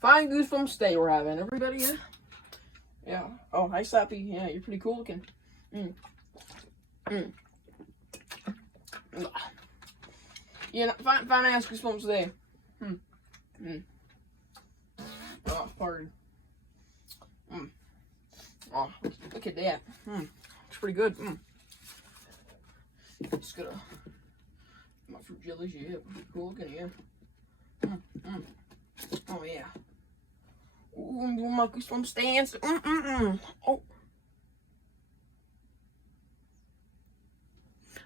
Fine Goosebumps day we're having. Everybody, yeah? Yeah. Oh, hi, Slappy. Yeah, you're pretty cool looking. Yeah, fine ass Goosebumps day. Oh, pardon. Oh, look at that. It's pretty good. Just gonna my fruit jellies, yeah, pretty cool looking here. Oh yeah. Ooh, I'm doing my Goosebumps dance. Oh.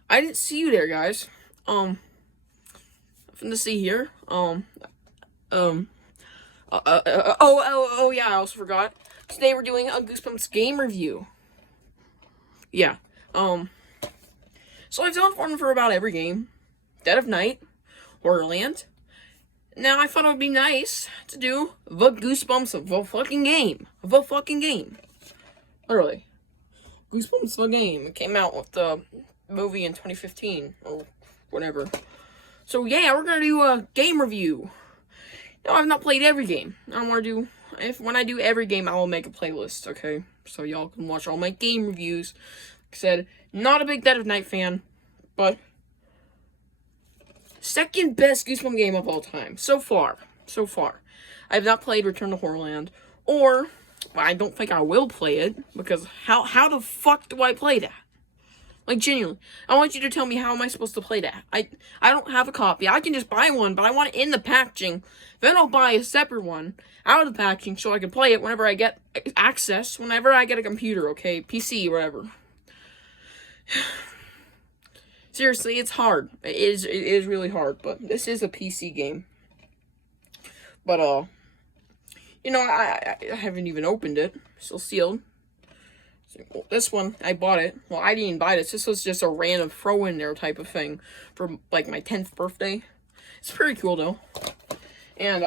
I didn't see you there, guys. Nothing to see here. Oh yeah, I also forgot. Today we're doing a Goosebumps game review. Yeah. So I've done one for about every game. Dead of Night, Horrorland. Now I thought it would be nice to do the Goosebumps of the fucking game. The fucking game. Literally. Goosebumps the game. It came out with the movie in 2015 or whatever. So yeah, we're gonna do a game review. No, I've not played every game. I want to do, when I do every game, I will make a playlist, okay? So y'all can watch all my game reviews. Like I said, not a big Dead of Night fan, but second best Goosebumps game of all time. So far. I have not played Return to Horrorland, or I don't think I will play it, because how the fuck do I play that? Like, genuinely. I want you to tell me how am I supposed to play that. I don't have a copy. I can just buy one, but I want it in the packaging. Then I'll buy a separate one out of the packaging so I can play it whenever I get access, whenever I get a computer, okay? PC, whatever. Seriously, it's hard. It is really hard, but this is a PC game. But, you know, I haven't even opened it. Still sealed. Well, this one, I bought it. Well, I didn't buy this. This was just a random throw-in-there type of thing for, like, my 10th birthday. It's pretty cool, though. And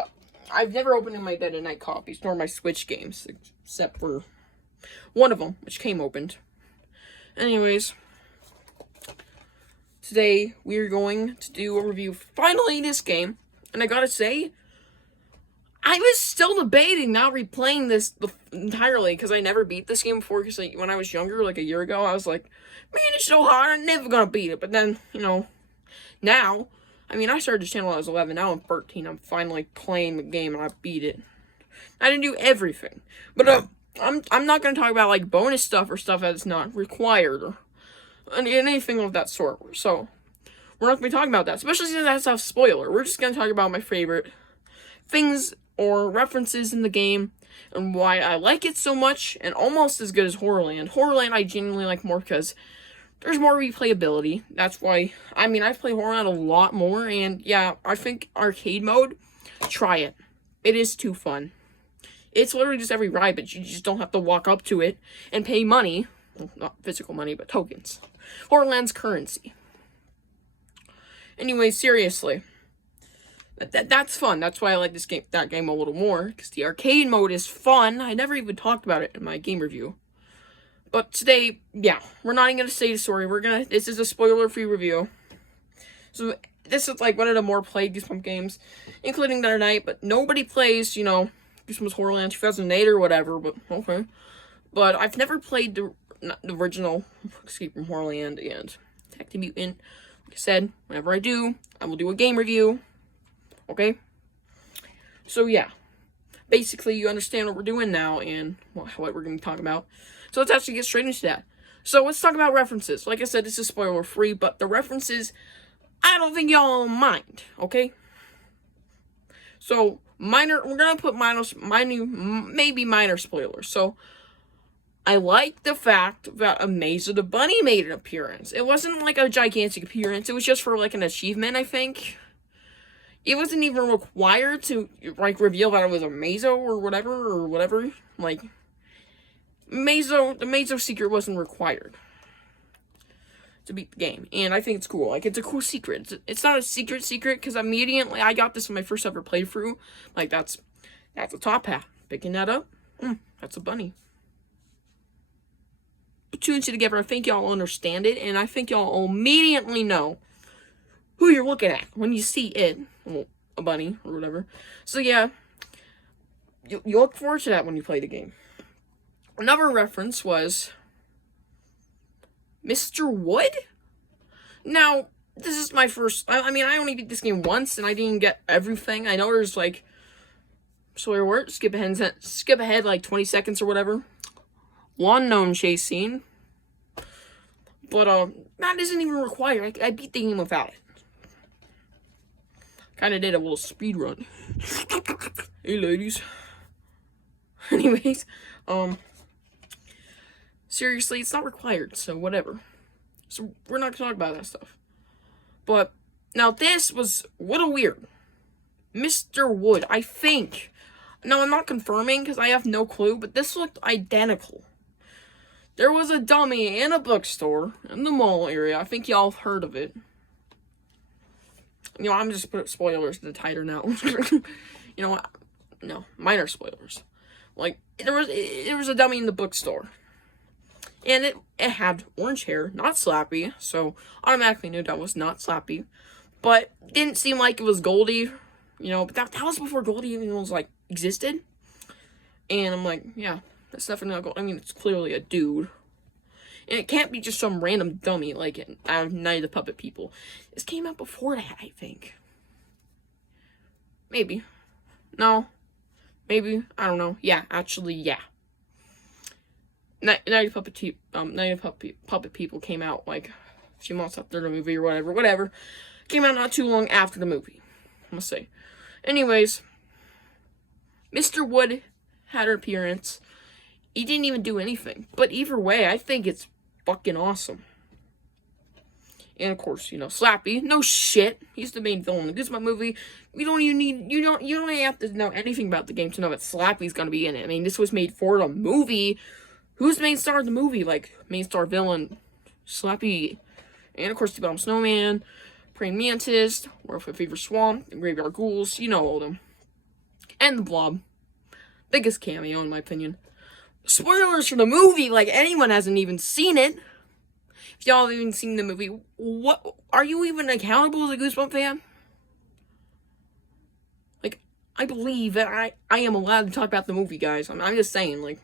I've never opened my Dead of Night copies, nor my Switch games, except for one of them, which came opened. Anyways, today we're going to do a review, finally, this game. And I gotta say, I was still debating not replaying this entirely, because I never beat this game before, because when I was younger, like a year ago, I was like, man, it's so hard, I'm never gonna beat it. But then, you know, now, I mean, I started this channel when I was 11, now I'm 13, I'm finally playing the game, and I beat it. I didn't do everything, but, I'm not gonna talk about, like, bonus stuff or stuff that's not required, or anything of that sort, so, we're not gonna be talking about that, especially since that's a spoiler. We're just gonna talk about my favorite things or references in the game, and why I like it so much, and almost as good as Horrorland. Horrorland I genuinely like more because there's more replayability. That's why, I mean, I've played Horrorland a lot more, and yeah, I think arcade mode, try it. It is too fun. It's literally just every ride, but you just don't have to walk up to it and pay money. Well, not physical money, but tokens. Horrorland's currency. Anyway, seriously. That's fun. That's why I like that game a little more, because the arcade mode is fun. I never even talked about it in my game review. But today, yeah, we're not even going to say the story. This is a spoiler-free review. So, this is like one of the more played Goosebumps games, including Dead of Night, but nobody plays, you know, Goosebumps Horrorland 2008 or whatever, but okay. But I've never played the original Escape from Horrorland and Attack the Mutant. Like I said, whenever I do, I will do a game review. Okay? So, yeah. Basically, you understand what we're doing now and what we're going to be talking about. So, let's actually get straight into that. So, let's talk about references. Like I said, this is spoiler-free, but the references, I don't think y'all mind. Okay? So, we're going to put maybe minor spoilers. So, I like the fact that Amazo the Bunny made an appearance. It wasn't like a gigantic appearance. It was just for like an achievement, I think. It wasn't even required to, like, reveal that it was a Amazo or whatever. Like, the Amazo secret wasn't required to beat the game. And I think it's cool. Like, it's a cool secret. It's not a secret, because immediately I got this in my first ever playthrough. Like, that's a top hat. Picking that up, that's a bunny. Put two and two together, I think y'all understand it, and I think y'all immediately know who you're looking at when you see it. Well, a bunny or whatever. So yeah, you look forward to that when you play the game. Another reference was Mr. Wood? Now, this is my first... I mean, I only beat this game once, and I didn't get everything. I know there's, like... Swear word, skip ahead like 20 seconds or whatever. Lawn gnome chase scene. But, that isn't even required. I beat the game without it. Kinda did a little speed run. Hey, ladies. Anyways, seriously, it's not required, so whatever. So, we're not gonna talk about that stuff. But, now this was a little weird. Mr. Wood, I think. No, I'm not confirming, because I have no clue, but this looked identical. There was a dummy in a bookstore in the mall area. I think y'all have heard of it. You know, I'm just putting spoilers to the title now. You know what? No, minor spoilers. Like, there was a dummy in the bookstore. And it had orange hair, not Slappy, so automatically knew that was not Slappy. But didn't seem like it was Goldie, you know, but that was before Goldie even was, like, existed. And I'm like, yeah, that's definitely not Goldie. I mean, it's clearly a dude. And it can't be just some random dummy, like, out of Night of the Puppet People. This came out before that, I think. Maybe. No. Maybe. I don't know. Yeah, actually, yeah. Night of the Puppet People came out, like, a few months after the movie or whatever. Came out not too long after the movie, I'm gonna say. Anyways, Mr. Wood had an appearance. He didn't even do anything. But either way, I think it's fucking awesome. And of course, you know, Slappy, no shit. He's the main villain in the Goosebumps movie. You don't even have to know anything about the game to know that Slappy's gonna be in it. I mean, this was made for the movie. Who's the main star of the movie? Like, main star villain, Slappy. And of course, the Bomb Snowman, Praying Mantis, Werewolf of Fever Swamp, the Graveyard Ghouls, you know all of them. And the Blob. Biggest cameo, in my opinion. Spoilers for the movie, like, anyone hasn't even seen it. If y'all haven't even seen the movie, what, are you even accountable as a Goosebumps fan? Like, I believe that I am allowed to talk about the movie, guys. I'm just saying, like,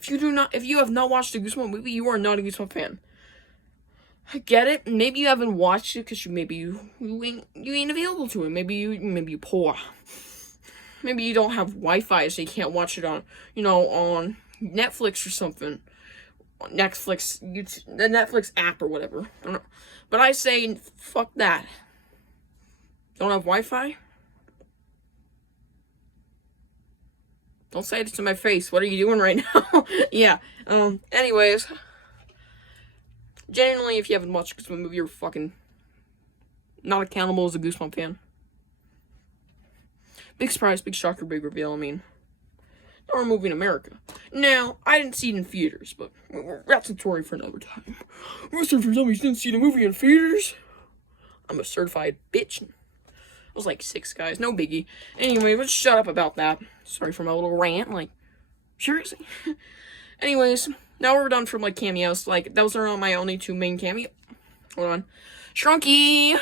if you have not watched the Goosebumps movie, you are not a Goosebumps fan. I get it. Maybe you haven't watched it because you ain't available to it. Maybe you poor. Maybe you don't have Wi-Fi, so you can't watch it on, you know, on Netflix or something. Netflix, the Netflix app or whatever. I don't know. But I say, fuck that. Don't have Wi-Fi? Don't say it to my face. What are you doing right now? Yeah. Anyways. Genuinely, if you haven't watched a Goosebumps movie, you're fucking not accountable as a Goosebumps fan. Big surprise, big shocker, big reveal. I mean, our movie in America. Now, I didn't see it in theaters, but that's a story for another time. Mr. For somebody didn't see the movie in theaters. I'm a certified bitch. I was like 6 guys, no biggie. Anyway, let's shut up about that. Sorry for my little rant, like, seriously. Anyways, now we're done from, like, cameos. Like, those are my only 2 main cameos. Hold on. Shrunky!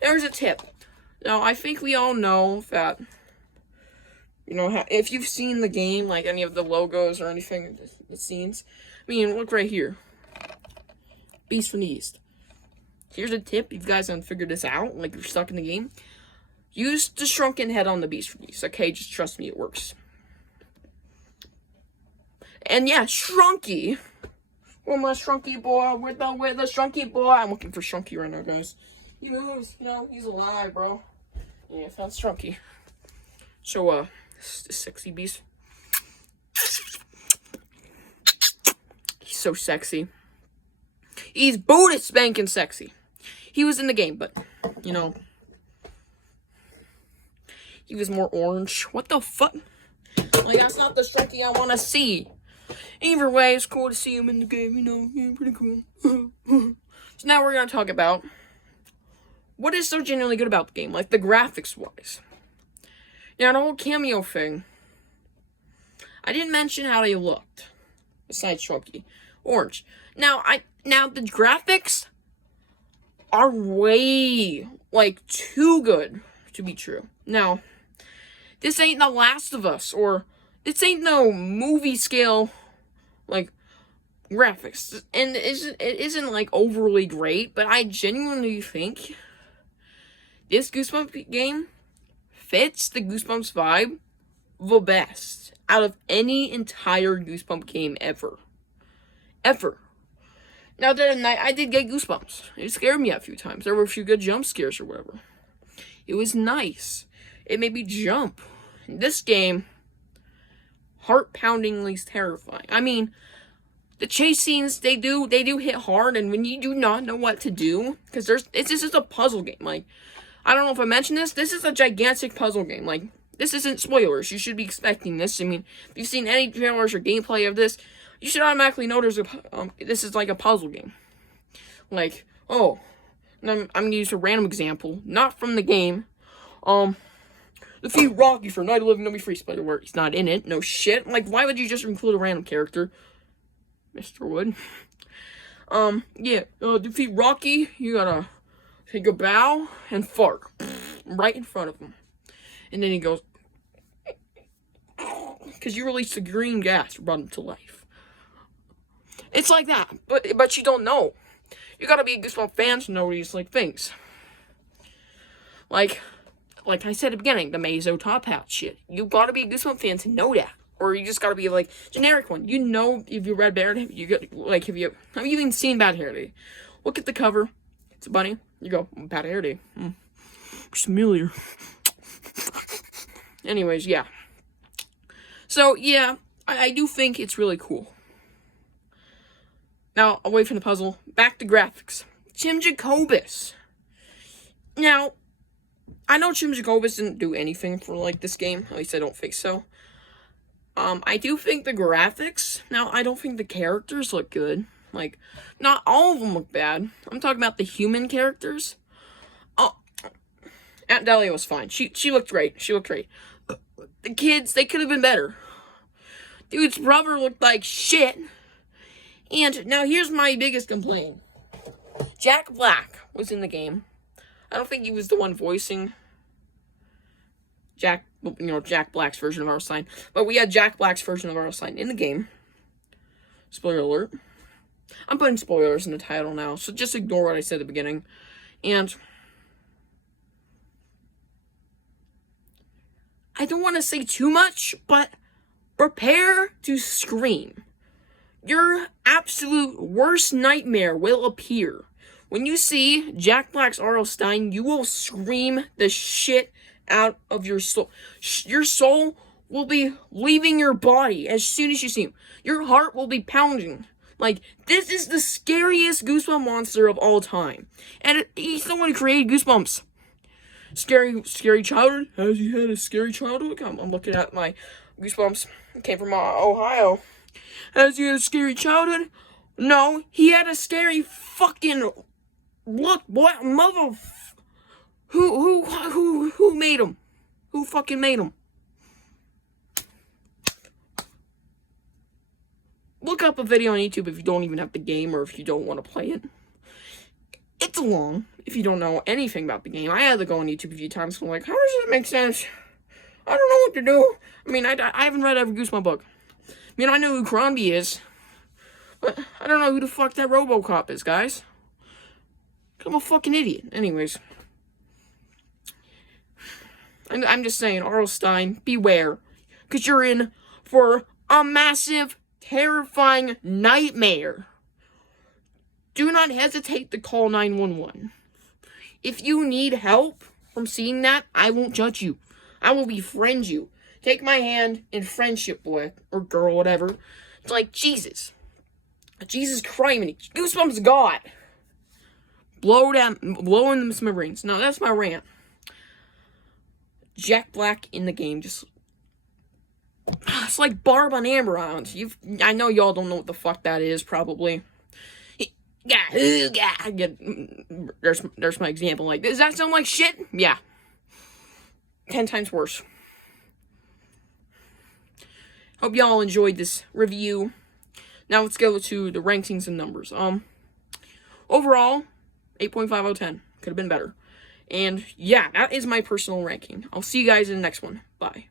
There's a tip. Now, I think we all know that, you know, if you've seen the game, like, any of the logos or anything, the scenes. I mean, look right here. Beast from the East. Here's a tip, if you guys haven't figured this out, like, you're stuck in the game. Use the shrunken head on the Beast from the East, okay? Just trust me, it works. And yeah, Shrunky. Where my Shrunky boy? Where the Shrunky boy? I'm looking for Shrunky right now, guys. He moves, you know, he's alive, bro. Yeah, found Shrunky. So, this sexy beast. He's so sexy. He's booty spanking sexy. He was in the game, but, you know, he was more orange. What the fuck? Like, that's not the Shrunky I want to see. Either way, it's cool to see him in the game, you know. Yeah, pretty cool. So now we're going to talk about what is so genuinely good about the game, like the graphics-wise. Now, the whole cameo thing, I didn't mention how they looked, besides Shrunky. Orange. Now, the graphics are way, like, too good to be true. Now, This ain't The Last of Us, or this ain't no movie scale, like, graphics. And it isn't like overly great, but I genuinely think this Goosebumps game fits the Goosebumps vibe the best out of any entire Goosebumps game ever. Ever. Now, the other night, I did get goosebumps. It scared me a few times. There were a few good jump scares or whatever. It was nice. It made me jump. In this game, heart-poundingly terrifying. I mean, the chase scenes, they do hit hard, and when you do not know what to do, because this is a puzzle game. Like, I don't know if I mentioned this. This is a gigantic puzzle game. Like, this isn't spoilers. You should be expecting this. I mean, if you've seen any trailers or gameplay of this, you should automatically know this is like a puzzle game. Like, oh, I'm going to use a random example, not from the game. Defeat Rocky for Night of Living, No Be Free. Spoiler alert, he's not in it. No shit. Like, why would you just include a random character? Mr. Wood. Defeat Rocky, you gotta take a bow and fart. Right in front of him. And then he goes, because you released the green gas, brought him to life. It's like that, but you don't know. You gotta be a Goosebumps fan to know these, like, things. Like I said at the beginning, the Mazo Top Hat shit. You gotta be a Goosebumps fan to know that. Or you just gotta be, like, generic one. You know, if you read Bad Hair Day, you get, like, have you even seen Bad Hair Day? Look at the cover. It's a bunny. You go, Bad Hair Day. Familiar. Anyways, yeah. So, yeah, I do think it's really cool. Now, away from the puzzle, back to graphics. Jim Jacobus. Now, I know Jim Jacobus didn't do anything for, like, this game. At least I don't think so. I do think the graphics, now, I don't think the characters look good. Like, not all of them look bad. I'm talking about the human characters. Oh, Aunt Dahlia was fine. She looked great. She looked great. The kids, they could have been better. Dude's brother looked like shit. And now here's my biggest complaint. Jack Black was in the game. I don't think he was the one voicing Jack Black's version of Arlstein. But we had Jack Black's version of Arlstein in the game. Spoiler alert. I'm putting spoilers in the title now, so just ignore what I said at the beginning. And I don't want to say too much, but prepare to scream. Your absolute worst nightmare will appear. When you see Jack Black's Arlstein, you will scream the shit out of your soul. Your soul will be leaving your body as soon as you see him. Your heart will be pounding. Like, this is the scariest Goosebump monster of all time. And he's the one who created Goosebumps. Scary childhood? Has he had a scary childhood? I'm looking at my Goosebumps. It came from Ohio. Has he had a scary childhood? No, he had a scary fucking what mother. Who made him? Who fucking made him? Look up a video on YouTube if you don't even have the game or if you don't want to play it. It's long if you don't know anything about the game. I had to go on YouTube a few times. I'm like, how does this make sense? I don't know what to do. I mean, I haven't read every Goosebump book. I mean, I know who Crombie is, but I don't know who the fuck that RoboCop is, guys. I'm a fucking idiot. Anyways. I'm just saying, Arlstein, beware. Because you're in for a massive, terrifying nightmare. Do not hesitate to call 911. If you need help from seeing that, I won't judge you. I will befriend you. Take my hand in friendship, boy, or girl, whatever. It's like, Jesus. Jesus criminy. Goosebumps God. Blow in them smithereens. Now, that's my rant. Jack Black in the game, just... It's like Barb on Amber Island. I know y'all don't know what the fuck that is, probably. There's my example. Like, does that sound like shit? Yeah. 10 times worse. Hope y'all enjoyed this review. Now let's go to the rankings and numbers. Overall, 8.5 out of 10. Could have been better. And yeah, that is my personal ranking. I'll see you guys in the next one. Bye.